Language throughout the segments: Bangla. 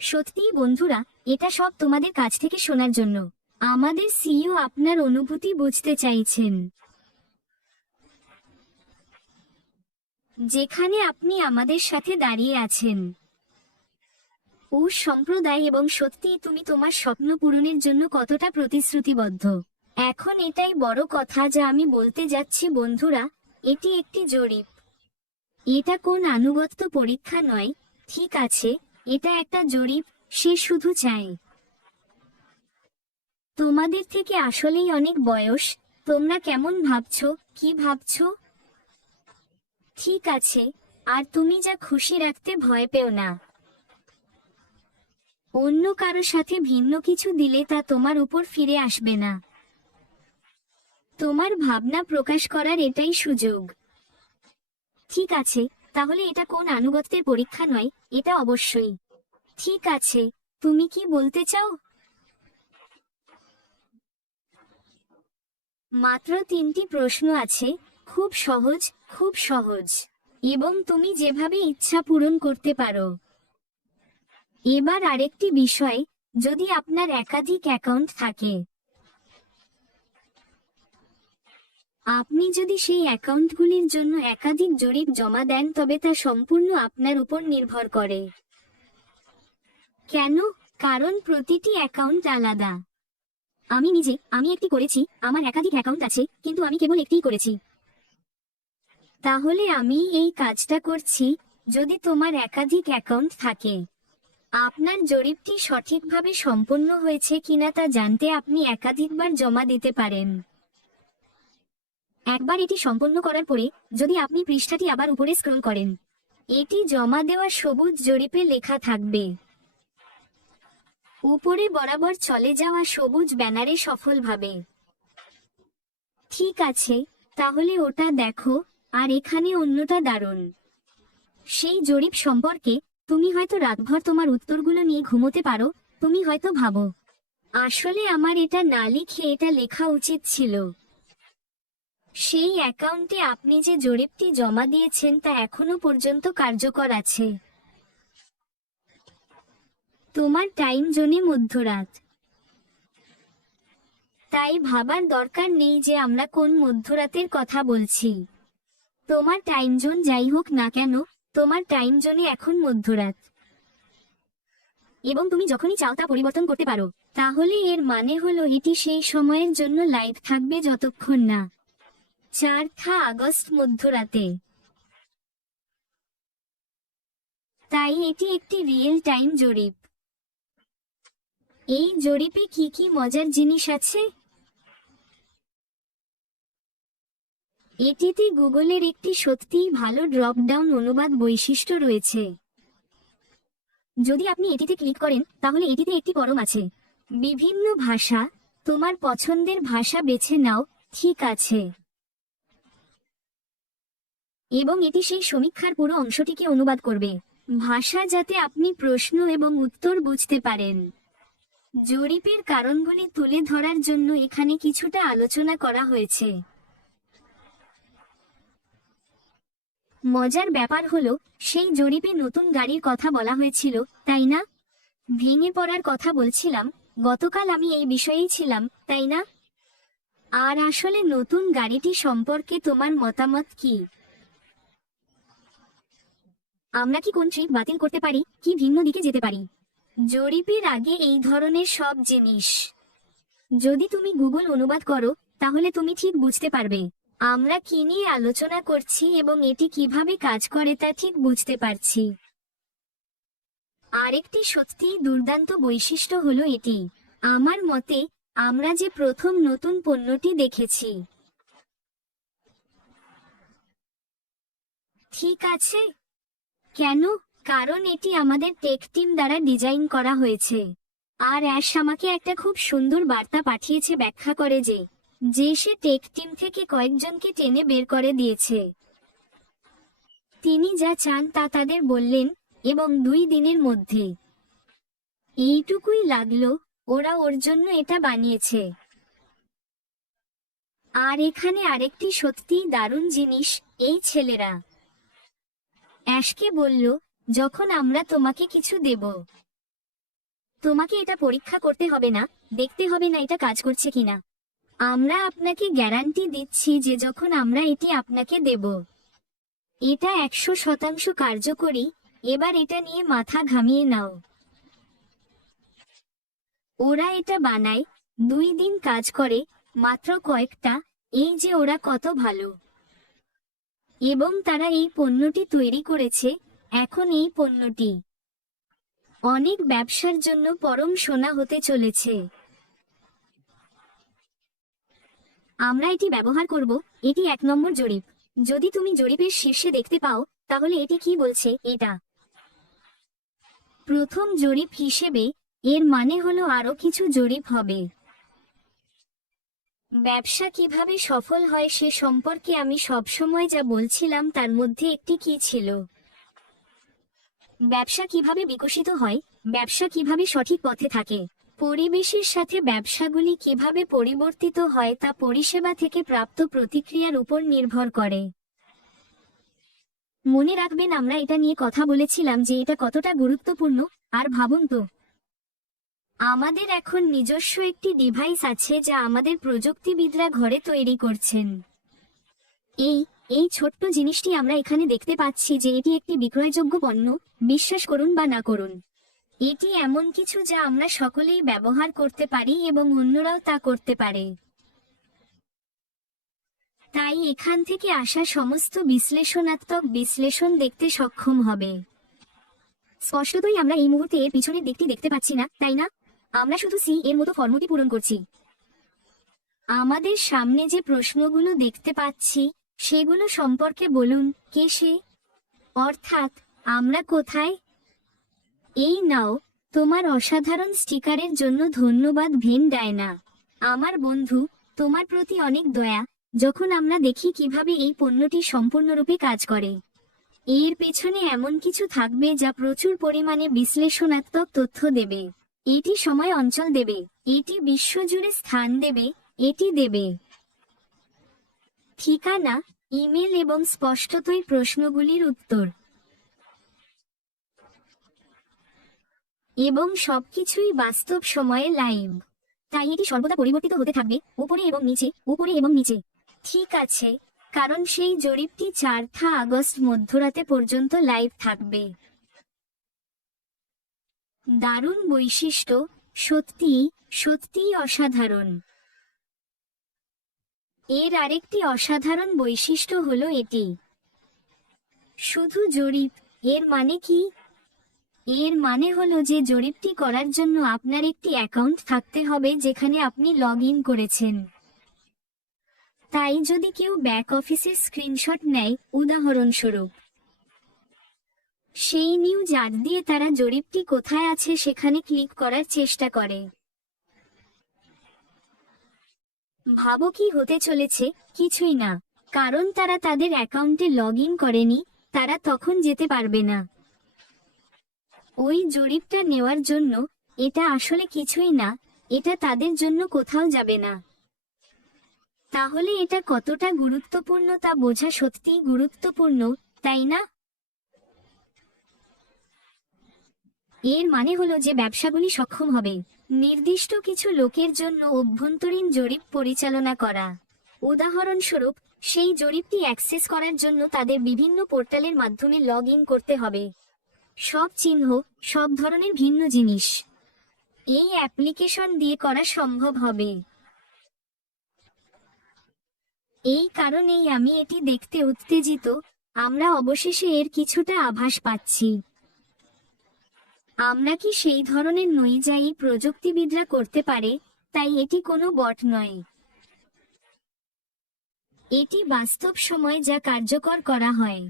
সত্যি বন্ধুরা, এটা সব তোমাদের কাছ থেকে শোনার জন্য। আমাদের সিইও আপনার অনুভূতি বুঝতে চাইছেন, যেখানে আপনি আমাদের সাথে দাঁড়িয়ে আছেন। ও সম্প্রদায় এবং সত্যি তুমি তোমার স্বপ্ন পূরণের জন্য কতটা প্রতিশ্রুতিবদ্ধ। এখন এটাই বড় কথা যা আমি বলতে যাচ্ছি বন্ধুরা, এটি একটি জরিপ। এটা কোন আনুগত্য পরীক্ষা নয়, ঠিক আছে, এটা একটা জরিপ। সে শুধু চায় তোমাদের থেকে আসলেই অনেক বয়স। তোমরা কেমন ভাবছো, কি ভাবছো? ঠিক আছে, আর তুমি যা খুশি রাখতে ভয় পেও না। অন্য কারো সাথে ভিন্ন কিছু দিলে তা তোমার উপর ফিরে আসবে না। তোমার ভাবনা প্রকাশ করার এটাই সুযোগ। ঠিক আছে, তাহলে এটা কোন আনুগত্যের পরীক্ষা নয়, এটা অবশ্যই। ঠিক আছে, তুমি কি বলতে চাও? মাত্র 3টি প্রশ্ন আছে, খুব সহজ, খুব সহজ, এবং তুমি যেভাবে ইচ্ছা পূরণ করতে পারো। এবার আরেকটি বিষয়, যদি আপনার একাধিক অ্যাকাউন্ট থাকে, আপনি যদি সেই অ্যাকাউন্টগুলির জন্য একাধিক জরিপ জমা দেন তবে তা সম্পূর্ণ আপনার উপর নির্ভর করে। কেন? কারণ প্রতিটি অ্যাকাউন্ট আলাদা। আমি একটি করেছি, আমার একাধিক অ্যাকাউন্ট আছে, কিন্তু আমি কেবল একটিই করেছি। তাহলে আমি এই কাজটা করছি। যদি তোমার একাধিক অ্যাকাউন্ট থাকে, আপনার জরিপটি সঠিকভাবে সম্পন্ন হয়েছে কিনা তা জানতে আপনি একাধিকবার জমা দিতে পারেন। একবার এটি সম্পন্ন করার পরে, যদি আপনি পৃষ্ঠাটি আবার উপরে স্ক্রল করেন, এটি জমা দেওয়া সবুজ জরিপে লেখা থাকবে। উপরে বরাবর চলে যাওয়া সবুজ ব্যানারে সফলভাবে। ঠিক আছে, তাহলে ওটা দেখো। আর এখানে অন্যটা দারুণ। সেই জরিপ সম্পর্কে তুমি হয়তো রাতভর তোমার উত্তরগুলো নিয়ে ঘুমোতে পারো। তুমি হয়তো ভাবো, আসলে আমার এটা না লিখে এটা লেখা উচিত ছিল। সেই অ্যাকাউন্টে আপনি যে জরিপটি জমা দিয়েছেন তা এখনো পর্যন্ত কার্যকর আছে। তোমার টাইম জোনে মধ্যরাত, তাই ভাবার দরকার নেই যে আমরা কোন মধ্যরাতের কথা বলছি। তোমার টাইম জোন যাই হোক না কেন, তোমার টাইম জোনে এখন মধ্যরাত, এবং তুমি যখনই চাও তা পরিবর্তন করতে পারো। তাহলে এর মানে হলো এটি সেই সময়ের জন্য লাইভ থাকবে যতক্ষণ না 4 আগস্ট মধ্যরাতে। তাই এটি একটি রিয়েল টাইম জরিপ। এই জরিপে কি কি মজার জিনিস আছে? এটিতে গুগলের একটি সত্যিই ভালো ড্রপ ডাউন অনুবাদ বৈশিষ্ট্য রয়েছে। যদি আপনি এটিতে ক্লিক করেন তাহলে এটিতে একটি পরম আছে, বিভিন্ন ভাষা। তোমার পছন্দের ভাষা বেছে নাও। ঠিক আছে, এবং এটি সেই সমীক্ষার পুরো অংশটিকে অনুবাদ করবে, ভাষা যাতে আপনি প্রশ্ন এবং উত্তর বুঝতে পারেন। জরিপের কারণগুলি তুলে ধরার জন্য এখানে কিছুটা আলোচনা করা হয়েছে। মজার ব্যাপার হলো, সেই জরিপে নতুন গাড়ির কথা বলা হয়েছিল, তাই না? ভেঙে পড়ার কথা বলছিলাম। গতকাল আমি এই বিষয়েই ছিলাম, তাই না? আর আসলে নতুন গাড়িটি সম্পর্কে তোমার মতামত কি? আমরা কি কোন ট্রিপ বাতিল করতে পারি, কি ভিন্ন দিকে যেতে পারি? জরিপের আগে এই ধরনের সব জিনিস যদি তুমি গুগল অনুবাদ করো, তাহলে তুমি ঠিক বুঝতে পারবে আমরা কি নিয়ে আলোচনা করছি এবং এটি কিভাবে কাজ করে তা ঠিক বুঝতে পারছি। আরেকটি সত্যিই দুর্দান্ত বৈশিষ্ট্য হলো এটি। আমার মতে, আমরা যে প্রথম নতুন পণ্যটি দেখেছি। ঠিক আছে, কেন? কারণ এটি আমাদের টেক টিম দ্বারা ডিজাইন করা হয়েছে। আর অ্যাশ আমাকে একটা খুব সুন্দর বার্তা পাঠিয়েছে, ব্যাখ্যা করে যে সে টেক টিম থেকে কয়েকজনকে টেনে বের করে দিয়েছে। তিনি যা চান তা তাদের বললেন, এবং 2 দিনের মধ্যে এইটুকুই লাগলো, ওরা ওর জন্য এটা বানিয়েছে। আর এখানে আরেকটি সত্যিই দারুণ জিনিস, এই ছেলেরা অ্যাশকে বলল, যখন আমরা তোমাকে কিছু দেব, তোমাকে এটা পরীক্ষা করতে হবে না, দেখতে হবে না এটা কাজ করছে কিনা। আমরা আপনাকে গ্যারান্টি দিচ্ছি যে যখন আমরা এটি আপনাকে দেব, এটা 100% কার্যকরী। এবার এটা নিয়ে মাথা ঘামিয়ে নাও। ওরা এটা বানায়, 2 দিন কাজ করে, মাত্র কয়েকটা। এই যে ওরা কত ভালো, এবং তারা এই পণ্যটি তৈরি করেছে। এখন এই পণ্যটি অনেক ব্যবসার জন্য পরম সোনা হতে চলেছে। আমরা এটি ব্যবহার করব। এটি 1 নম্বর জরিপ। যদি তুমি জরিপের শীর্ষে দেখতে পাও, তাহলে এটি কি বলছে? এটা প্রথম জরিপ হিসেবে, এর মানে হলো আরো কিছু জরিপ হবে। ব্যবসা কিভাবে সফল হয় সে সম্পর্কে আমি সবসময় যা বলছিলাম তার মধ্যে একটি কি ছিল? ব্যবসা কিভাবে বিকশিত হয়, ব্যবসা কিভাবে সঠিক পথে থাকে, পরিবেশের সাথে ব্যবসাগুলি কিভাবে পরিবর্তিত হয় তা পরিষেবা থেকে প্রাপ্ত প্রতিক্রিয়ার উপর নির্ভর করে। মনে রাখবেন আমরা এটা নিয়ে কথা বলেছিলাম যে এটা কতটা গুরুত্বপূর্ণ। আর ভাবুন তো, আমাদের এখন নিজস্ব একটি ডিভাইস আছে যা আমাদের প্রযুক্তিবিদরা ঘরে তৈরি করছেন। এই ছোট্ট জিনিসটি আমরা এখানে দেখতে পাচ্ছি যে এটি একটি বিক্রয়যোগ্য পণ্য। বিশ্বাস করুন বা না করুন, এটি এমন কিছু যা আমরা সকলেই ব্যবহার করতে পারি এবং অন্যরাও তা করতে পারে। তাই এখান থেকে আসা সমস্ত বিশ্লেষণাত্মক বিশ্লেষণ দেখতে সক্ষম হবে। স্পষ্টতই আমরা এই মুহূর্তে এর পিছনের দিকটি দেখতে পাচ্ছি না, তাই না? আমরা শুধু সি এর মতো ফর্মটি পূরণ করছি। আমাদের সামনে যে প্রশ্নগুলো দেখতে পাচ্ছি সেগুলো সম্পর্কে বলুন, কে সে? অর্থাৎ আমরা কোথায়? এই নাও তোমার অসাধারণ স্টিকারের জন্য ধন্যবাদ ভেন ডায়না। আমার বন্ধু, তোমার প্রতি অনেক দয়া। যখন আমরা দেখি কিভাবে এই পণ্যটি সম্পূর্ণরূপে কাজ করে, এর পেছনে এমন কিছু থাকবে যা প্রচুর পরিমাণে বিশ্লেষণাত্মক তথ্য দেবে। এটি সময় অঞ্চল দেবে, এটি বিশ্বজুড়ে স্থান দেবে, এটি দেবে ঠিকানা, ইমেল এবং স্পষ্টতই প্রশ্নগুলির উত্তর, এবং সবকিছুই বাস্তব সময়ে লাইভ। তাই এটি সর্বদা পরিবর্তিত হতে থাকবে, উপরে এবং নিচে, উপরে এবং নিচে। ঠিক আছে, কারণ সেই জরিপটি 4 আগস্ট মধ্যরাতে পর্যন্ত লাইভ থাকবে। দারুণ বৈশিষ্ট্য, সত্যিই সত্যিই অসাধারণ। এর আরেকটি অসাধারণ বৈশিষ্ট্য হলো এটি শুধু জরিপ। এর মানে কি? এর মানে হলো যে জরিপটি করার জন্য আপনার একটি অ্যাকাউন্ট থাকতে হবে যেখানে আপনি লগ ইন করেছেন। তাই যদি কেউ ব্যাক অফিসের স্ক্রিনশট নেয়, উদাহরণস্বরূপ, সেই নিউজ আদ দিয়ে তারা জরিপটি কোথায় আছে সেখানে ক্লিক করার চেষ্টা করে। ভাবো কি হতে চলেছে? কিছুই না, কারণ তারা তাদের অ্যাকাউন্টে লগ ইন করেনি, তারা তখন যেতে পারবে না ওই জরিপটা নেওয়ার জন্য। এটা আসলে কিছুই না, এটা তাদের জন্য কোথাও যাবে না। তাহলে এটা কতটা গুরুত্বপূর্ণ তা বোঝা সত্যিই গুরুত্বপূর্ণ, তাই না? এর মানে হলো যে ব্যবসাগুলি সক্ষম হবে নির্দিষ্ট কিছু লোকের জন্য অভ্যন্তরীণ জরিপ পরিচালনা করা। উদাহরণস্বরূপ, সেই জরিপটি অ্যাক্সেস করার জন্য তাদের বিভিন্ন পোর্টালের মাধ্যমে লগ ইন করতে হবে। সব চিহ্ন, সব ধরনের ভিন্ন জিনিস এই অ্যাপ্লিকেশন দিয়ে করা সম্ভব হবে। এই কারণেই আমি এটি দেখতে উত্তেজিত। আমরা অবশেষে এর কিছুটা আভাস পাচ্ছি। আমরা কি সেই ধরনের নই যা এই প্রযুক্তিবিদরা করতে পারে? তাই এটি কোনো বট নয়, এটি বাস্তব সময় যা কার্যকর করা হয়।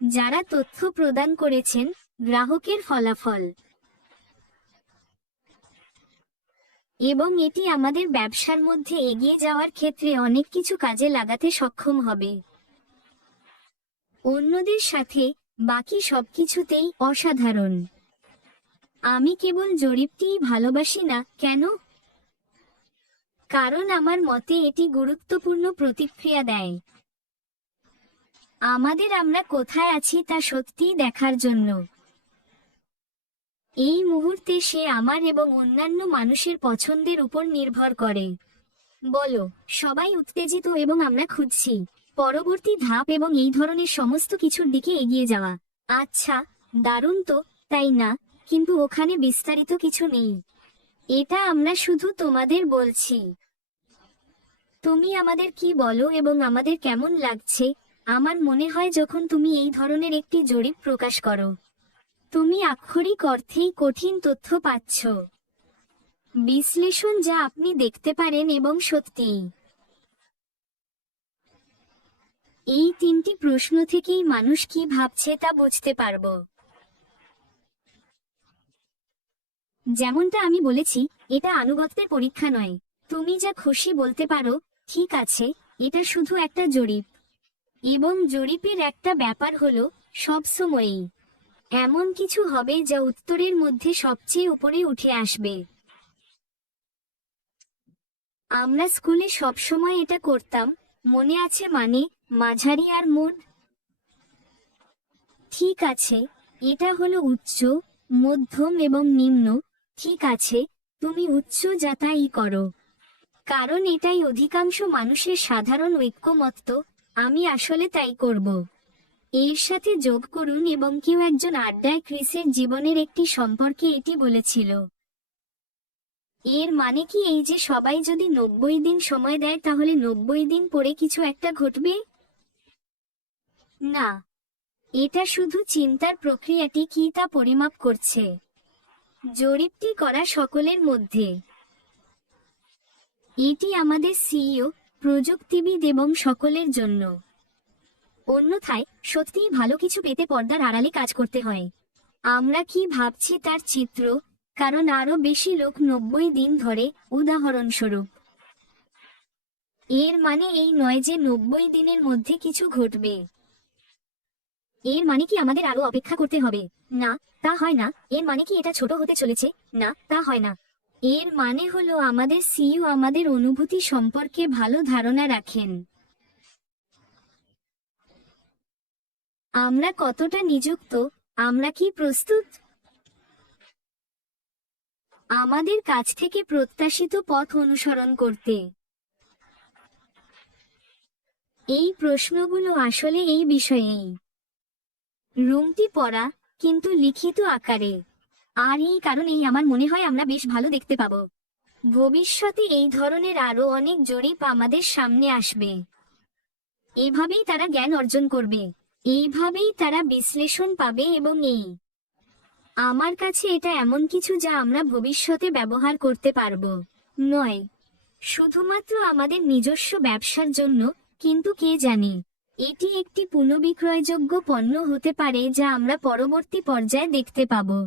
যারা তথ্য প্রদান করেছেন, গ্রাহকের ফলাফল, এবং এটি আমাদের ব্যবসার মধ্যে এগিয়ে যাওয়ার ক্ষেত্রে অনেক কিছু কাজে লাগাতে সক্ষম হবে। অন্যদের সাথে বাকি সবকিছুতেই অসাধারণ। আমি কেবল জরিপটিই ভালোবাসি না, কেন? কারণ আমার মতে এটি গুরুত্বপূর্ণ প্রতিক্রিয়া দেয় আমাদের আমরা কোথায় আছি তা সত্যিই দেখার জন্য। এই মুহূর্তে সে আমার এবং অন্যান্য মানুষের পছন্দের উপর নির্ভর করে। বলো, সবাই উত্তেজিত এবং আমরা খুঁজছি পরবর্তী ধাপ এবং এই ধরনের সমস্ত কিছুর দিকে এগিয়ে যাওয়া। আচ্ছা, দারুণ তো, তাই না? কিন্তু ওখানে বিস্তারিত কিছু নেই। এটা আমরা শুধু তোমাদের বলছি। তুমি আমাদের কি বলো এবং আমাদের কেমন লাগছে? আমার মনে হয় যখন তুমি এই ধরনের একটি জরিপ প্রকাশ করো, তুমি আক্ষরিক অর্থেই কঠিন তথ্য পাচ্ছ। বিশ্লেষণ যা আপনি দেখতে পারেন এবং সত্যিই এই তিনটি প্রশ্ন থেকেই মানুষ কি ভাবছে তা বুঝতে পারব। যেমনটা আমি বলেছি, এটা আনুগত্যের পরীক্ষা নয়। তুমি যা খুশি বলতে পারো, ঠিক আছে, এটা শুধু একটা জরিপ। এবং জরিপের একটা ব্যাপার হলো, সবসময়ই এমন কিছু হবে যা উত্তরের মধ্যে সবচেয়ে উপরে উঠে আসবে। আমরা স্কুলে সবসময় এটা করতাম, মনে আছে? মানে, মাঝারি আর মোড। ঠিক আছে, এটা হলো উচ্চ, মধ্যম এবং নিম্ন। ঠিক আছে, তুমি উচ্চ যা তাই করো, কারণ এটাই অধিকাংশ মানুষের সাধারণ ঐক্যমত্য। আমি আসলে তাই করব। এর সাথে যোগ করুন এবং কেউ একজন আড্ডায় ক্রিসের জীবনের একটি সম্পর্কে এটি বলেছিল। এর মানে কি এই যে সবাই যদি 90 দিন সময় দেয় তাহলে 90 দিন পরে কিছু একটা ঘটবে? না, এটা শুধু চিন্তার প্রক্রিয়াটি কি তা পরিমাপ করছে। জরিপটি করা সকলের মধ্যে। এটি আমাদের সিইও, প্রযুক্তিবিদ এবং সকলের জন্য। অন্যথায় সত্যিই ভালো কিছু পেতে পর্দার আড়ালে কাজ করতে হয়। আমরা কি ভাবছি তার চিত্র, কারণ আরো বেশি লোক 90 দিন ধরে। উদাহরণস্বরূপ, এর মানে এই নয় যে 90 দিনের মধ্যে কিছু ঘটবে। এর মানে কি আমাদের আরো অপেক্ষা করতে হবে? না, তা হয় না। এর মানে কি এটা ছোট হতে চলেছে? না, তা হয় না। এর মানে হলো আমাদের সিইও আমাদের অনুভূতি সম্পর্কে ভালো ধারণা রাখেন। আমরা কতটা নিযুক্ত? আমরা কি প্রস্তুত আমাদের কাছ থেকে প্রত্যাশিত পথ অনুসরণ করতে? এই প্রশ্নগুলো আসলে এই বিষয়েই। রুমটি পড়া, কিন্তু লিখিত আকারে। আর এই কারণেই আমার মনে হয় আমরা বেশ ভালো দেখতে পাব। ভবিষ্যতে এই ধরনের আরো অনেক জরিপ আমাদের সামনে আসবে। এভাবেই তারা জ্ঞান অর্জন করবে, এইভাবেই তারা বিশ্লেষণ পাবে এবং আমার কাছে এটা এমন কিছু যা আমরা ভবিষ্যতে ব্যবহার করতে পারবো। নয় শুধুমাত্র আমাদের নিজস্ব ব্যবসার জন্য, কিন্তু কে জানে, এটি একটি পুনঃবিক্রয়যোগ্য পণ্য হতে পারে যা আমরা পরবর্তী পর্যায়ে দেখতে পাবো।